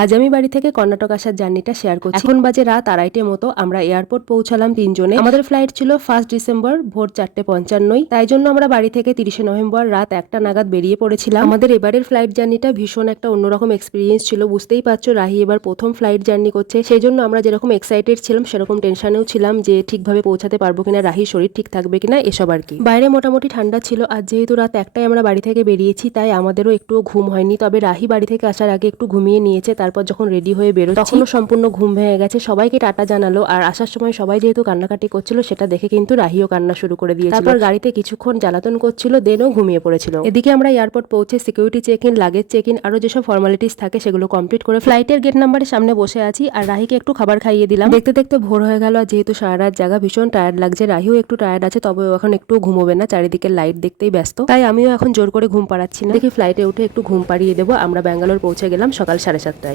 আজ আমি বাড়ি থেকে কর্ণাটক আসার জার্নিটা শেয়ার করছি। এখন বাজে রাত আড়াইটে মতো, আমরা এয়ারপোর্ট পৌঁছালাম তিনজনে। আমাদের ফ্লাইট ছিল ফার্স্ট ডিসেম্বর ভোর চারটে পঞ্চান্নই। তাই জন্য আমরা বাড়ি থেকে তিরিশে নভেম্বর রাত একটা নাগাদ বেরিয়ে পড়েছিলাম। আমাদের এবারের ফ্লাইট জার্নিটা ভীষণ একটা অন্যরকম এক্সপিরিয়েন্স ছিল, বুঝতেই পারছ, রাহি এবার প্রথম ফ্লাইট জার্নি করছে। সেই জন্য আমরা যেরকম এক্সাইটেড ছিলাম, সেরকম টেনশনেও ছিলাম যে ঠিকভাবে পৌঁছাতে পারব কিনা রাহি শরীর ঠিক থাকবে কিনা, এসব আর কি। বাইরে মোটামুটি ঠান্ডা ছিল আর যেহেতু রাত একটাই আমরা বাড়ি থেকে বেরিয়েছি, তাই আমাদেরও একটুও ঘুম হয়নি। তবে রাহি বাড়ি থেকে আসার আগে একটু ঘুমিয়ে নিয়েছে তারপর যখন রেডি হয়ে বেরো তখনও সম্পূর্ণ ঘুম ভেঙে গেছে। সবাইকে টাটা জানালো। আর আসার সময় সবাই যেহেতু কান্নাকাটি করছিল সেটা দেখে কিন্তু রাহিও কান্না শুরু করে দিয়েছিল। তারপর গাড়িতে কিছুক্ষণ জ্বালাতন করছিল দেনও ঘুমিয়ে পড়েছিল। এদিকে আমরা এয়ারপোর্ট পৌঁছে security check in luggage check in আরও যেসব ফর্মালিটিস থাকে সেগুলো কমপ্লিট করে ফ্লাইটের গেট নাম্বারের সামনে বসে আছি। আর রাহিকে একটু খাবার খাইয়ে দিলাম। দেখতে দেখতে ভোর হয়ে গেল আর যেহেতু সারা রাত জায়গা ভীষণ টায়ার্ড লাগছে। রাহিও একটু টায়ার্ড আছে তবে এখন একটু ঘুমোবে না। চারিদিকে লাইট দেখতেই ব্যস্ত। তাই আমিও এখন জোর করে ঘুম পাড়াচ্ছি না। দেখি ফ্লাইটে উঠে একটু ঘুম পাড়িয়ে দেবো। আমরা ব্যাঙ্গালোর পৌঁছে গেলাম সকাল সাড়ে সাতটায়।